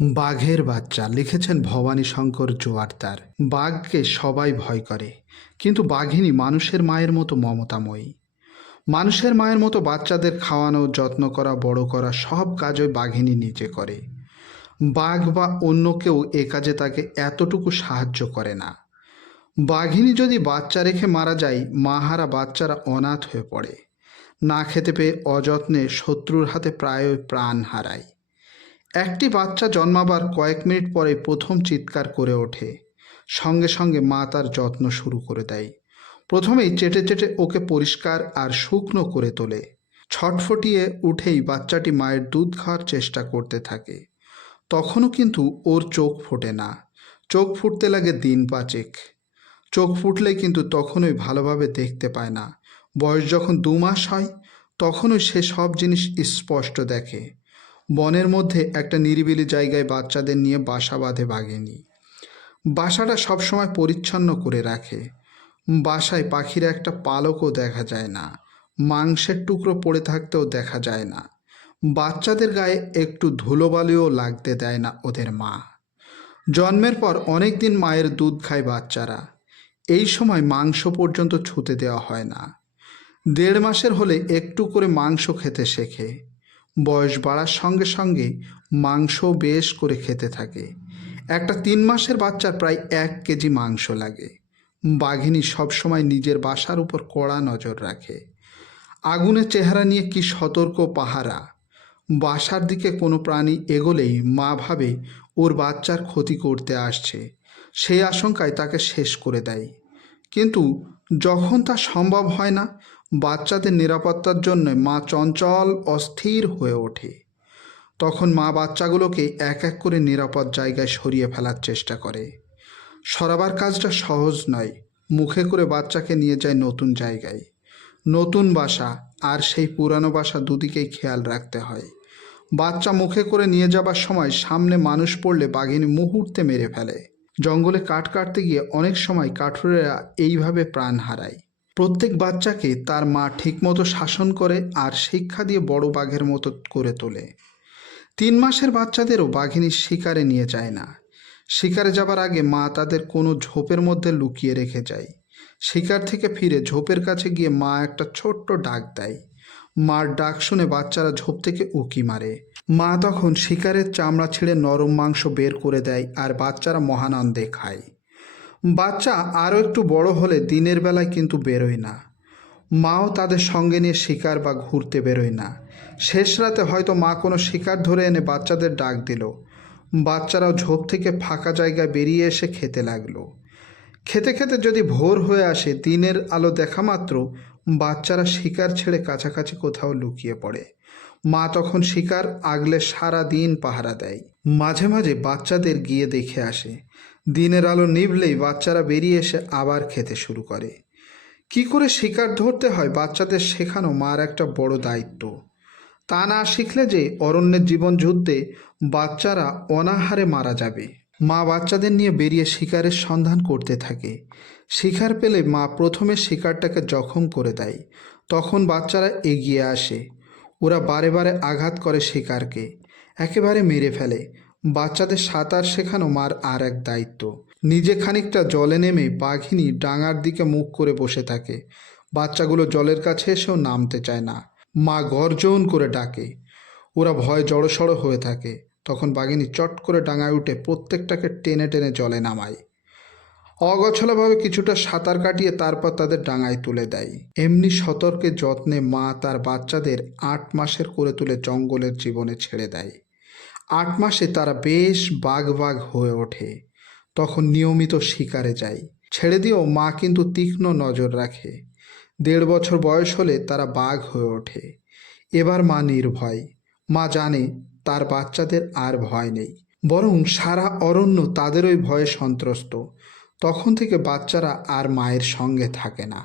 বাঘের বাচ্চা লিখেছেন ভবানী শঙ্কর জোয়ারদার। বাঘকে সবাই ভয় করে, কিন্তু বাঘিনী মানুষের মায়ের মতো মমতাময়ী। মানুষের মায়ের মতো বাচ্চাদের খাওয়ানো, যত্ন করা, বড় করা সব কাজই বাঘিনী নিজে করে। বাঘ বা অন্য কেউ এ কাজে তাকে এতটুকু সাহায্য করে না। বাঘিনী যদি বাচ্চা রেখে মারা যায়, মাহারা বাচ্চারা অনাথ হয়ে পড়ে। না খেতে পেয়ে অযত্নে শত্রুর হাতে প্রায়ই প্রাণ হারায়। একটি বাচ্চা জন্মাবার কয়েক মিনিট পরে প্রথম চিৎকার করে ওঠে। সঙ্গে সঙ্গে মা তার যত্ন শুরু করে দেয়। প্রথমেই চেটে চেটে ওকে পরিষ্কার আর শুকনো করে তোলে। ছটফটিয়ে উঠেই বাচ্চাটি মায়ের দুধ খাওয়ার চেষ্টা করতে থাকে। তখনও কিন্তু ওর চোখ ফোটে না। চোখ ফুটতে লাগে দিন পাঁচেক। চোখ ফুটলে কিন্তু তখনই ভালোভাবে দেখতে পায় না। বয়স যখন 2 মাস হয়, তখনই সে সব জিনিস স্পষ্ট দেখে। বনের মধ্যে একটা নিরিবিলি জায়গায় বাচ্চাদের নিয়ে বাসা বাঁধে বাঘিনী। বাসাটা সবসময় পরিচ্ছন্ন করে রাখে। বাসায় পাখির একটা পালকও দেখা যায় না। মাংসের টুকরো পড়ে থাকতেও দেখা যায় না। বাচ্চাদের গায়ে একটু ধুলোবালিও লাগতে দেয় না ওদের মা। জন্মের পর অনেক দিন মায়ের দুধ খায় বাচ্চারা। এই সময় মাংস পর্যন্ত ছুঁতে দেওয়া হয় না। 1.5 মাসের হলে একটু করে মাংস খেতে শেখে। বয়স বাড়ার সঙ্গে সঙ্গে মাংস বেশ করে খেতে থাকে। একটা 3 মাসের বাচ্চার প্রায় 1 কেজি মাংস লাগে। বাঘিনী সবসময় নিজের বাসার উপর কড়া নজর রাখে। আগুনের চেহারা নিয়ে কি সতর্ক পাহারা! বাসার দিকে কোনো প্রাণী এগোলেই মা ভাবে ওর বাচ্চার ক্ষতি করতে আসছে। সেই আশঙ্কায় তাকে শেষ করে দেয়। কিন্তু যখন তা সম্ভব হয় না, বাচ্চাদের নিরাপত্তার জন্য মা চঞ্চল অস্থির হয়ে ওঠে। তখন মা বাচ্চাগুলোকে এক এক করে নিরাপদ জায়গায় সরিয়ে ফেলার চেষ্টা করে। সরাবার কাজটা সহজ নয়। মুখে করে বাচ্চাকে নিয়ে যায় নতুন জায়গায়, নতুন বাসা, আর সেই পুরানো বাসা দুদিকেই খেয়াল রাখতে হয়। বাচ্চা মুখে করে নিয়ে যাবার সময় সামনে মানুষ পড়লে বাঘিনী মুহূর্তে মেরে ফেলে। জঙ্গলে কাঠ কাটতে গিয়ে অনেক সময় কাঠুরেরা এইভাবে প্রাণ হারায়। প্রত্যেক বাচ্চাকে তার মা ঠিকমতো শাসন করে আর শিক্ষা দিয়ে বড় বাঘের মতো করে তোলে। 3 মাসের বাচ্চাদেরও বাঘিনী শিকারে নিয়ে যায় না। শিকারে যাবার আগে মা তাদের কোনো ঝোপের মধ্যে লুকিয়ে রেখে যায়। শিকার থেকে ফিরে ঝোপের কাছে গিয়ে মা একটা ছোট্ট ডাক দেয়। মার ডাক শুনে বাচ্চারা ঝোপ থেকে উঁকি মারে। মা তখন শিকারের চামড়া ছিঁড়ে নরম মাংস বের করে দেয় আর বাচ্চারা মহানন্দে খায়। বাচ্চা আরও একটু বড় হলে দিনের বেলায় কিন্তু বেরোয় না। মাও তাদের সঙ্গে নিয়ে শিকার বা ঘুরতে বেরোয় না। শেষ রাতে হয়তো মা কোনো শিকার ধরে এনে বাচ্চাদের ডাক দিল। বাচ্চারাও ঝোপ থেকে ফাঁকা জায়গায় বেরিয়ে এসে খেতে লাগলো। খেতে খেতে যদি ভোর হয়ে আসে, দিনের আলো দেখা মাত্র বাচ্চারা শিকার ছেড়ে কাছাকাছি কোথাও লুকিয়ে পড়ে। মা তখন শিকার আগলে সারা দিন পাহারা দেয়। মাঝে মাঝে বাচ্চাদের গিয়ে দেখে আসে। দিনের আলো নিভলেই বাচ্চারা বেরিয়ে এসে আবার খেতে শুরু করে। কি করে শিকার ধরতে হয় বাচ্চাদের শেখানো মার একটা বড় দায়িত্ব। তা না শিখলে যে অরণ্যের জীবন যুদ্ধে বাচ্চারা অনাহারে মারা যাবে। মা বাচ্চাদের নিয়ে বেরিয়ে শিকারের সন্ধান করতে থাকে। শিকার পেলে মা প্রথমে শিকারটাকে জখম করে দেয়। তখন বাচ্চারা এগিয়ে আসে। ওরা বারে বারে আঘাত করে শিকারকে, একেবারে মেরে ফেলে। বাচ্চাদের সাঁতার শেখানো মার আর এক দায়িত্ব। নিজে খানিকটা জলে নেমে বাঘিনী ডাঙার দিকে মুখ করে বসে থাকে। বাচ্চাগুলো জলের কাছে এসেও নামতে চায় না। মা গর্জন করে ডাকে। ওরা ভয়ে জড়সড় হয়ে থাকে। তখন বাঘিনী চট করে ডাঙায় উঠে প্রত্যেকটাকে টেনে টেনে জলে নামায়। অগোছালোভাবে কিছুটা সাঁতার কাটিয়ে তারপর তাদের ডাঙায় তুলে দেয়। এমনি সতর্কে যত্নে মা তার বাচ্চাদের 8 মাসের করে তুলে জঙ্গলের জীবনে ছেড়ে দেয়। 8 মাসে তারা বেশ বাঘ বাঘ হয়ে ওঠে। তখন নিয়মিত শিকারে যায়। ছেড়ে দিয়েও মা কিন্তু তীক্ষ্ণ নজর রাখে। 1.5 বছর বয়স হলে তারা বাঘ হয়ে ওঠে। এবার মা নির্ভয়। মা জানে তার বাচ্চাদের আর ভয় নেই, বরং সারা অরণ্য তাদেরই ভয়ে সন্ত্রস্ত। তখন থেকে বাচ্চারা আর মায়ের সঙ্গে থাকে না।